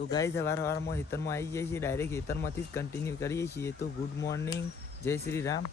તો ગાઈસ સવારમાં ખેતરમાં આવી જઈએ છીએ, ડાયરેક્ટ ખેતરમાંથી જ કન્ટિન્યુ કરીએ છીએ. તો ગુડ મોર્નિંગ, જય શ્રી રામ.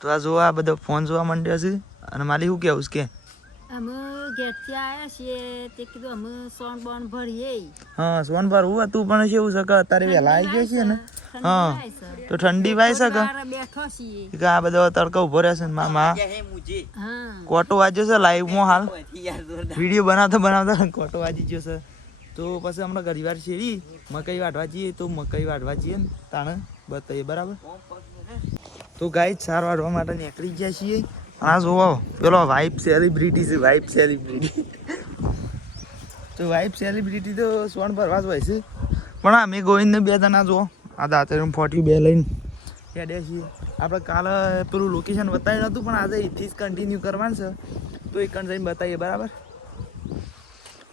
તો આ જો આ બધો ફોન જોવા માંડ્યો છે અને મારી શું કહેવું છે કે અમે ઘેરથી આવ્યા છીએ તે કીધું અમે સોન બોન ભરીએ. હા સોન ભરવું હતું પણ કેવું છે કે અત્યારે વહેલા આવી ગયા છીએ ને. હા તો ઠંડી વાય છે કે બેઠો છીએ કે આ બધો તડકો ઉભો રહેશે ને મામા કોટો વાગ્યો છે લાઈવમાં હાલ વિડીયો બનાવતા કોટો વાજી ગયો છે. તો પછી હમણાં ઘણીવાર શેરી મકાઈ વાઢવા જઈએ તો મકાઈ વાઢવા જઈએ ને તાણે બતાવીએ બરાબર. તો ગાય 4 વાઢવા માટે નીકળી ગયા છીએ. આ જોવો પેલો વાઇફ સેલિબ્રિટી છે, વાઇફ સેલિબ્રિટી. તો વાઇફ સેલિબ્રિટી તો સોન ભરવા જ હોય છે પણ અમે ગોવિંદને 2 જણા જો આ દાંતેરું 42 લઈને હેડ્યા છીએ. આપણે કાલે પેલું લોકેશન બતાવ્યું નહોતું પણ આજે અહીંથી જ કન્ટિન્યુ કરવાનું છે તો એક જઈને બતાવીએ બરાબર.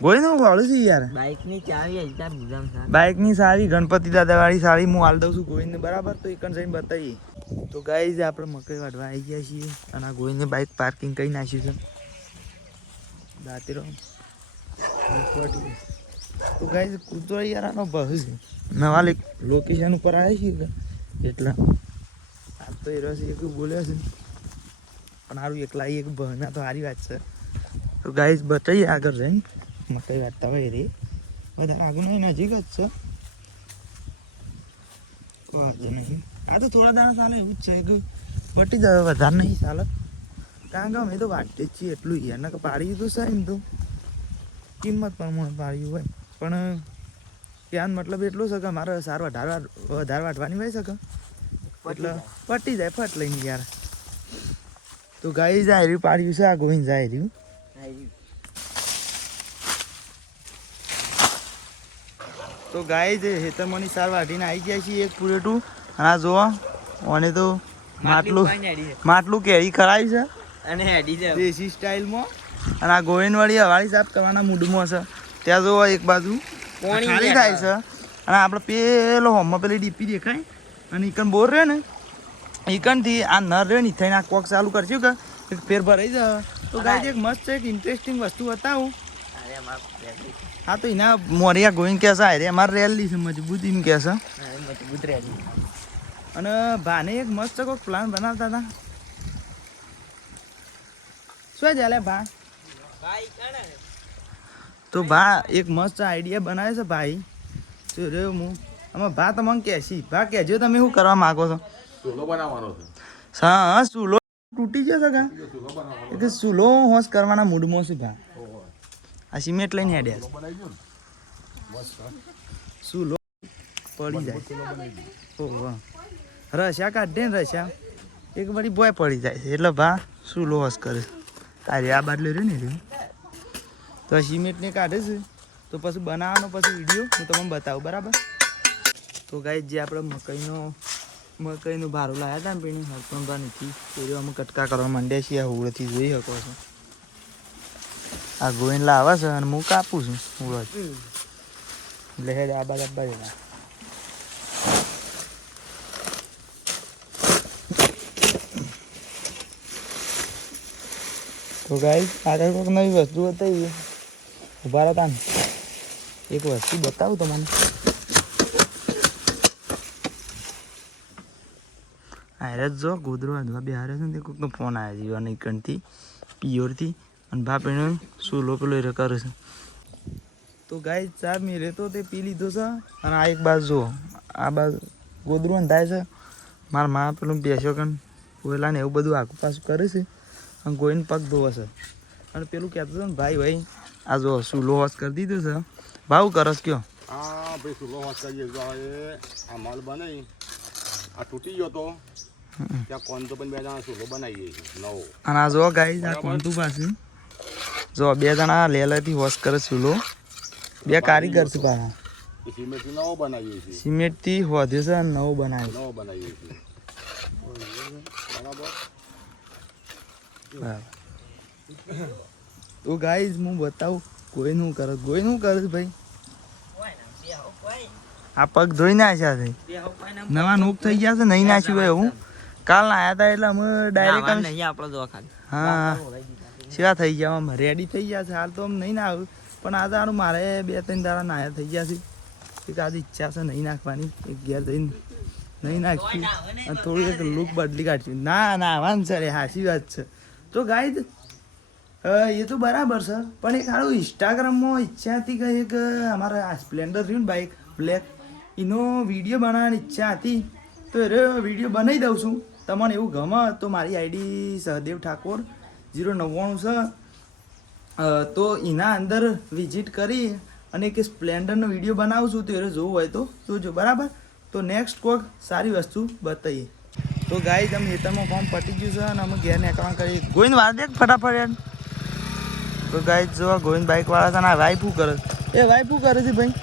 ગોવિંદ હું વાળું છું યાર બાઇકની ચાવી હજાર ગુજામ છે. બાઇકની સારી ગણપતિ દાદાવાળી સાડી હું હાલ દઉં છું ગોવિંદને બરાબર. તો એક જઈને બતાવીએ. તો ગાઈઝ આપણે મકાઈ વાઢવા આવી ગયા છીએ અને આ ગોવિંદને બાઇક પાર્કિંગ કરી નાખ્યું છે દાંતેરો. તો ગાઈઝ કૂતરો યાર આનો ભહ છે નવા લોકેશન ઉપર આવ્યા છીએ એટલે આ તો એ રસ એક બોલ્યો છે પણ સારું એકલા એક ભહના તો સારી વાત છે. તો ગાઈઝ બતાવીએ આગળ જઈને મકાઈ વાટતા હોય રે વધારે આગળ નહીં નજીક જ છે. વાંધો નહીં આ તો થોડા દાણા ચાલે એવું જ છે કે પટી જાય વધારે નહીં ચાલે કારણ કે અમે તો વાટે જ છીએ એટલું યાર ને પાડ્યું તો છે એમ તો કિંમત પ્રમાણે પાડ્યું હોય પણ ત્યાં મતલબ એટલું છે કે મારે સાર વધારે વાટવાની હોય છે કે એટલે પટી જાય ફટ લઈને યાર. તો ગાય જાય રહ્યું પાડ્યું છે આ ગોવિંદ જાય રહ્યું. તો ગાય છે હેતરમાંની સાર વાટીને આવી ગયા છીએ એક પૂરેટું અને આ જોવા અને તો માટલું કેરી ખરાય છે અને હેડી છે દેશી સ્ટાઇલમાં. અને આ ગોવિંદવાળી હવાળી સાફ કરવાના મૂડમાં છે. ત્યાં જોવા એક બાજુ ખાલી થાય છે અને આપણે પેલો હોમમાં પેલી ડીપી દેખાય અને ઈકન બોર રહે ને ઈકનથી આ નર રહે ને થઈને આ કોક ચાલુ કરશું કે એક ફેર ભરાઈ જાય. તો ગાય એક મસ્ત એક ઇન્ટરેસ્ટિંગ વસ્તુ બતાવું. હા તો એના મોરિયા ગોવિંદ કહે છે અમારે રેલી છે મજબૂત એમ કહે છે મજબૂત રેલી. અને ભાને એક મસ્ત કોઈક પ્લાન બનાવતા હતા શું ચાલે ભા. તો ભા એક મસ્ત આઈડિયા બનાવે છે ભાઈ. તો રહ્યો હું આમાં ભા તમને કહેશી ભા કહેજો તમે શું કરવા માગો છો. ચૂલો બનાવવાનો છે. હા ચૂલો તૂટી જશે કા એટલે ચૂલો હોશ કરવાના મૂડમાં છે ભા. આ સિમેન્ટ લઈને હેડ્યા ચૂલો પડી જાય ઓહો રસ્યા કાઢે ને રસ્યા એક બધી બોય પડી જાય છે એટલે ભા ચૂલો હોશ કરે. અરે આ બાટલો રહ્યો ને રહ્યું તો આ સિમેન્ટને કાઢે છે તો પછી બનાવવાનો પછી વિડીયો હું તમને બતાવું બરાબર. તો ગાઈ જે આપણે મકાઈનું ભારો લાવ્યા હતા ને પેણી હરપણભાનીથી એ અમે કટકા કરવા માંડ્યા છીએ. આ હુળથી જોઈ શકો છો આ ગોવિંદ લાવે છે અને હું કાપું છું હુળ એટલે હેડ આ બાદ આપવા. તો ગાઈ આગળ કોઈક નવી વસ્તુ બતાવી ઉભા હતા ને એક વસ્તુ બતાવું તમને. હારે જ જો ગોદરો હાથમાં બે હારે છે ને તે કોઈકનો ફોન આવ્યો છે અને કણથી પિયોરથી અને બાપ એને સૂલો પેલો એ કરે છે. તો ગાય ચા મેરે તો તે પી લીધો છે અને આ એક બાજુ જુઓ આ બાજુ ગોદરું અંધાય છે. મારા મા પેલું બેસ્યો કણ કોયલા ને એવું બધું આખું પાછું કરે છે અને ગોઈને પગ ધોવે છે. અને પેલું કહેતો હતો ને ભાઈ આ જો સૂલો વોશ કરી દીધો છે ભાવ કરસ કયો. હા ભાઈ ચૂલો હોશ કરીએ તો એ આ માલ બનાવી આ તૂટી ગયો તો ત્યાં કોણ તો પણ 2 જણા ચૂલો બનાવીએ છીએ નવો. અને આ જો ગાય આ કોંતું પાસે જો 2 જણા લેલાથી વોશ કરે ચૂલો 2 કારીગર છે પાછા. સિમેન્ટથી નવો બનાવીએ છીએ. સિમેન્ટથી વધ્યો છે અને નવો બનાવ્યો. નવો બનાવીએ છીએ બરાબર. તો ગાઈઝ હું બતાવું ગોઈનું કરે ભાઈ આ પગ ધોઈ નાખ્યા છે નવા નોક થઈ ગયા છે નહીં નાખ્યું હોય એવું. કાલ ના આવ્યા હતા એટલે અમે ડાયરેક્ટ હા સેવા થઈ ગયા આમ રેડી થઈ ગયા છે હાલ તો આમ નહીં ના આવ્યું પણ આજે આનું મારે 2-3 દાડા નાયા થઈ ગયા છે એક આજે ઈચ્છા છે નહીં નાખવાની, એક ઘેર જઈને નહીં નાખી અને થોડું એક લુક બદલી કાઢશું. ના આવવાનું છે રે, હાચી વાત છે. તો ગાઈડ એ તો બરાબર છે, પણ એક સારું ઇન્સ્ટાગ્રામમાં ઈચ્છા હતી કે એક અમારા આ સ્પ્લેન્ડર રહ્યું ને બાઇક બ્લેક, એનો વિડીયો બનાવવાની ઈચ્છા હતી. તો એ વિડીયો બનાવી દઉં છું. તમને એવું ગમે તો મારી આઈડી સહદેવ ઠાકોર 099 છે. તો એના અંદર વિઝિટ કરી અને એક સ્પ્લેન્ડરનો વિડીયો બનાવું છું. તો એ જોવું હોય તો જોજો, બરાબર. તો નેક્સ્ટ કોઈક સારી વસ્તુ બતાવીએ. તો ગાઈઝ અમે હેતરમાં ફોર્મ પટી ગયું છે અને અમે ઘેર નીકળવા કરીએ. ગોવિંદ વાર દે ફટાફટ યાર. તો ગાઈઝ જો ગોવિંદ બાઇકવાળા છે ને વાઈફ શું કરે? વાઈફ શું કરે છે ભાઈ?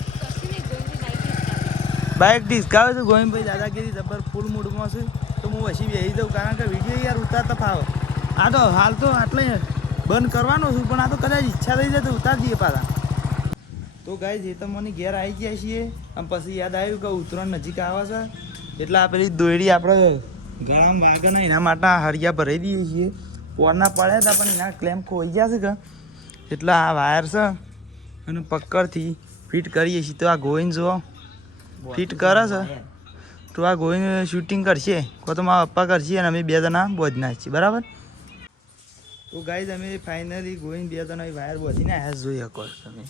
બાઇક ડિસ્કાવે છે ગોવિંદભાઈ, દાદાગીરી જબર ફૂલ મૂડમાં છે. તો હું વસી બેસી દઉં, કારણ કે વિડીયો યાર ઉતારતા ફાવે. આ તો હાલ તો આટલે બંધ કરવાનો છું, પણ આ તો કદાચ ઈચ્છા થઈ જાય તો ઉતારી દઈએ પાછા. તો ગાઈઝ એ તો મને ઘેર આવી ગયા છીએ અને પછી યાદ આવ્યું કે ઉત્તરાયણ નજીક આવે છે, એટલે આ પેલી દોયડી આપણે ગળામાં વાગે ને એના માટે હરિયા ભરાઈ દઈએ છીએ. પોરના પડ્યા હતા પણ એના ક્લેમ્પ ખોઈ ગયા છે કે, એટલે આ વાયર છે અને પક્કડથી ફિટ કરીએ છીએ. તો આ ગોવિંદ જો ફિટ કરે છે, તો આ ગોવિંદ શૂટિંગ કરશે, કો તો મારા પપ્પા કરશે અને અમે 2 જણા બોધના છીએ, બરાબર. તો ગાઈઝ અમે ફાઇનલી ગોવિંદ 2 જણા વાયર બોધીને આવ્યા જોઈ શકો તમે.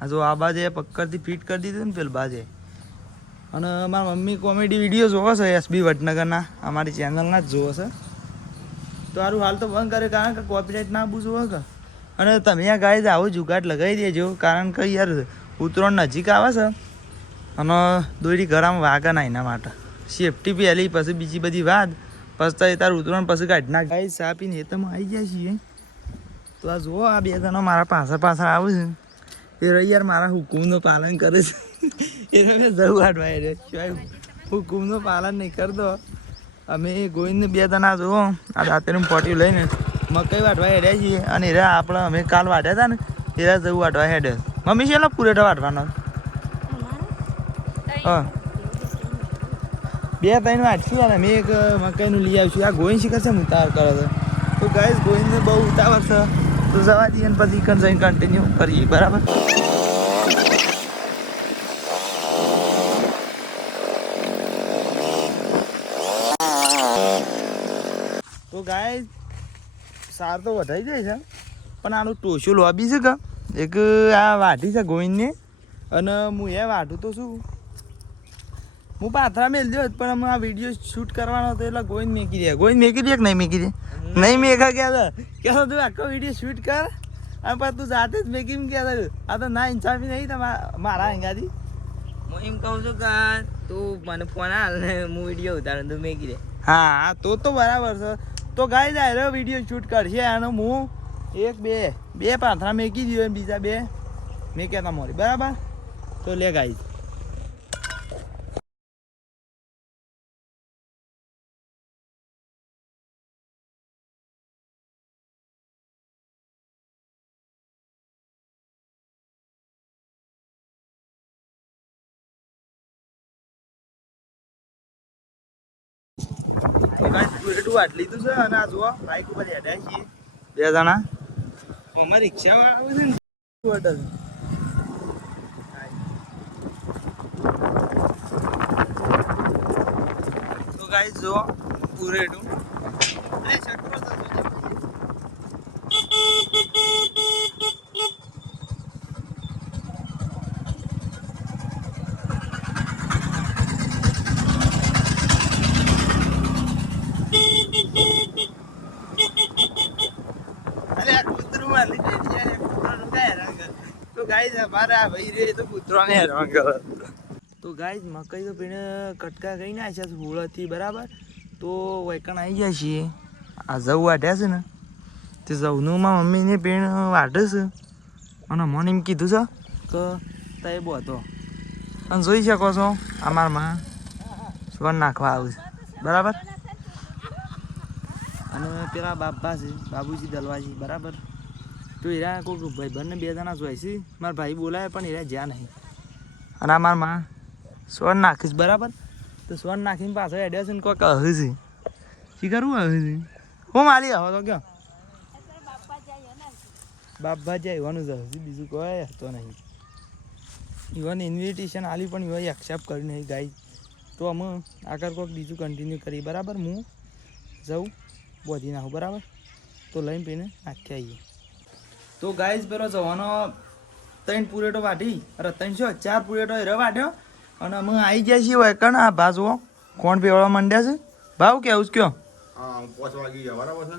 આ જો આ બાજે પક્કડથી ફિટ કરી દીધું ને પેલ બાજે. અને મારા મમ્મી કોમેડી વિડીયો જોવો છે એસબી વડનગરના, અમારી ચેનલના જ જોવો છે. તો સારું હાલ તો બંધ કરે, કારણ કે કોપીરાઇટ ના આપવું જોવો કે. અને તમે આ ગાઈઝ આવો જુગાડ લગાવી દેજો, કારણ કે યાર ઉત્તરાયણ નજીક આવે છે અને દોરી ગળામાં વાગે ના, એના માટે સેફટી પહેલી, પછી બીજી બધી વાત, પછી તાર ઉત્તરાયણ પછી કાઢી નાખ. ગાઈઝ ચા પીને હેતરમાં આવી ગયા છીએ. તો આ જુઓ આ 2 જણા મારા પાછળ આવે છે, એ યાર મારા હુકુમનું પાલન કરે છે. એને મેં જવું વાટવા હુકુમનું પાલન નહીં કરતો. અમે ગોવિંદને 2 જણા જુઓ આ દાંતેનું પોટ્યું લઈને મકઈ વાટવા હેડ્યા છીએ. અને એરા આપણે અમે કાલ વાટ્યા હતા ને, એરા જવું વાટવા હેડે. મમ્મી છે એટલે પૂરેટા વાટવાનો? હા 2-3 વાટશું અને અમે એક મકાઈનું લઈ આવીશું. આ ગોવિંદ શીખર છે ઉતાવળ કરે છે. તો ગાઈઝ ગોવિંદને બહુ ઉતાવળ છે, તો જવા દઈએ અને પછી જઈને કન્ટિન્યુ કરીએ, બરાબર. તો ગાઈઝ સાર તો વધાઈ જાય છે, પણ આનું ટોશું લોબી છે કે એક આ વાઢી છે ગોવિંદને, અને હું એ વાઢું તો શું હું પાથરા મેળ દો, પણ અમે આ વિડીયો શૂટ કરવાનો હતો એટલે ગોવિંદ મેકી દે. ગોવિંદ મેકી દે કે નહીં મેકી દે? નહીં મેકા ગયા કે તું આખો વિડીયો શૂટ કર અને પછી તું જાતે જ મેકી ગયા. આ તો ના ઇન્સાફી નહીં મારા અંગાથી. હું એમ કહું છું કે તું મને ફોન હાલ ને હું વિડીયો ઉતારું, તું મેકી દે. હા તો બરાબર છે. તો ગાઈઝ આ વિડીયો શૂટ કરશે આનો હું 1-2 પાથરા મેકી દઉં, બીજા 2 મેક્યા હતા મોરી, બરાબર. તો લે ગાઈઝ વાટ લીધું છે અને આ જુઓ બાઈક ઉપર હેડ્યા છીએ 2 જણા. અમારે રિક્ષામાં આવે છે ને હોટલ. તો ગાઈસ જુઓ પૂરેટું તો ગાઈઝ મકઈ તો પીને કટકા ગઈ ના છે હોળથી, બરાબર. તો વૈકણ આવી જાય છીએ. આ જવ વાઢ્યા છે ને તે જવનું માં મમ્મીને પીણ વાઢે છે અને મને એમ કીધું છે કે તે બો હતો. અને જોઈ શકો છો અમારમાં સ્વર નાખવા આવું છે, બરાબર. અને પેલા બાપા છે બાબુજી દલવાજી, બરાબર. તો એરા કોઈ ભાઈ બંને 2 જણા જોઈ છે, મારા ભાઈ બોલાય પણ એરા જ્યાં નહીં. અને આ મારા માં સ્વર નાખીશ, બરાબર. તો સ્વર નાખીને પાછળ એડ્યા છે ને કોઈક કહે છે શી કરવું આવે છે હું મારી આવો તો ક્યાં બાપા જાય આવવાનું જ બીજું કોઈ હતો નહીં. ઇવન ઇન્વિટેશન આલી પણ ઇવન એક્સેપ્ટ કર્યું નહીં ગાઈઝ. તો અમે આગળ કોઈક બીજું કન્ટિન્યુ કરીએ બરાબર. હું જાઉં બોધી નાખું બરાબર. તો લઈને પીને નાખી આવીએ. તો ગાઈઝ પેલો જવાનો 3 પૂરેટો વાઢી અરે 4 પૂરેટો એ વાઢ્યો અને અમે આવી ગયા છીએ વૈકણ. આ ભા જુઓ કોણ પીવડવા માંડ્યા છે. ભાવ કેવું છે કયો? હા 5 વાગી ગયા બરાબર છે.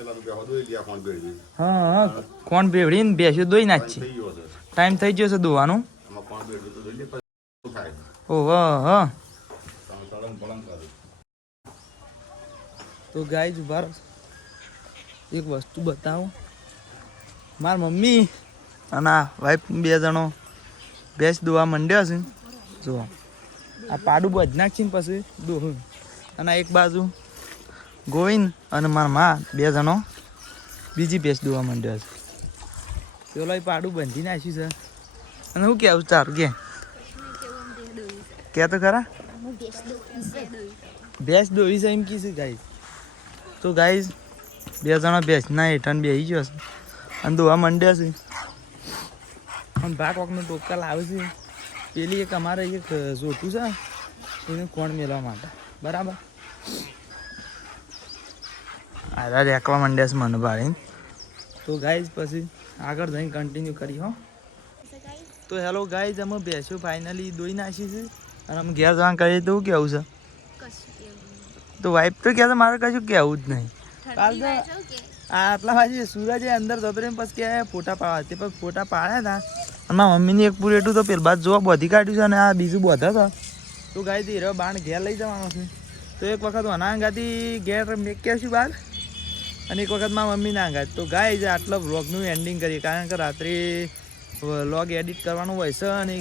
એલા તો બેહો દોઈ ગયા કોણ બેડી. હા કોણ બેવડીને બેસ્યું દોઈ નાખી. ટાઈમ થઈ ગયો છે દોવાનું. આમાં કોણ બેડી તો દોઈ લે પછી થાય. ઓહ હા. તળંગ પળંગ કરે. તો ગાઈઝ ઉભા રહો. એક વસ્તુ બતાવો. મારા મમ્મી અને આ વાઈફ 2 જણો ભેંસ દોવા માંડ્યા છે. જુઓ આ પાડું બજ નાખશે ને પછી દોહું. અને એક બાજુ ગોવિંદ અને મારા મા 2 જણો બીજી ભેંસ દોવા માંડ્યા છે. પેલો એ પાડું બાંધી નાખ્યું છે. અને હું કેવું તારું કે તો ખરા ભેંસ દોવી છે એમ કીધું ગાઈઝ. તો ગાઈઝ 2 જણા ભેંસના હેઠળ બેસી ગયો છે અને દોવા માંડ્યા છે. અને ભાગ કોકનું ટોકલ આવે છે. પેલી એક અમારે એક જોતું છે એને કોણ મેળવા માટે બરાબર. આરા રેકવા માંડ્યા છે મને ભાળીને. તો ગાઈઝ પછી આગળ જઈને કન્ટિન્યુ કરી હો. તો હેલો ગાઈઝ અમે ભેંસો ફાઇનલી દોઈ નાખી છે અને અમે ઘેર જવાનું કરીએ તો કેવું છે. તો વાઈફ તો કહે મારે કશું કહેવું જ નહીં. કાલ તો આટલા વાગે સૂરજ અંદર જતો રહે પછી કે ફોટા પાડવા તે પછી ફોટા પાડ્યા હતા. અને મારા મમ્મીની એક પૂરેટું તો પેલા બાદ જોવા બોધી કાઢ્યું છે અને આ બીજું બોધા હતા. તો ગાઈઝ હીરો બાણ ઘેર લઈ જવાનો છે. તો એક વખત આના અંગાથી ઘેર મેક્યા છું બહાર અને એક વખત મારા મમ્મીના અંગાત. તો ગાઈઝ આટલો વ્લોગનું એન્ડિંગ કરીએ કારણ કે રાત્રે વ્લોગ એડિટ કરવાનું હોય છે અને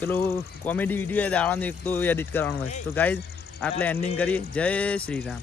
પેલું કોમેડી વિડીયો દાવાનું એક તો એડિટ કરવાનું હોય. તો ગાઈઝ આટલે એન્ડિંગ કરીએ. જય શ્રી રામ.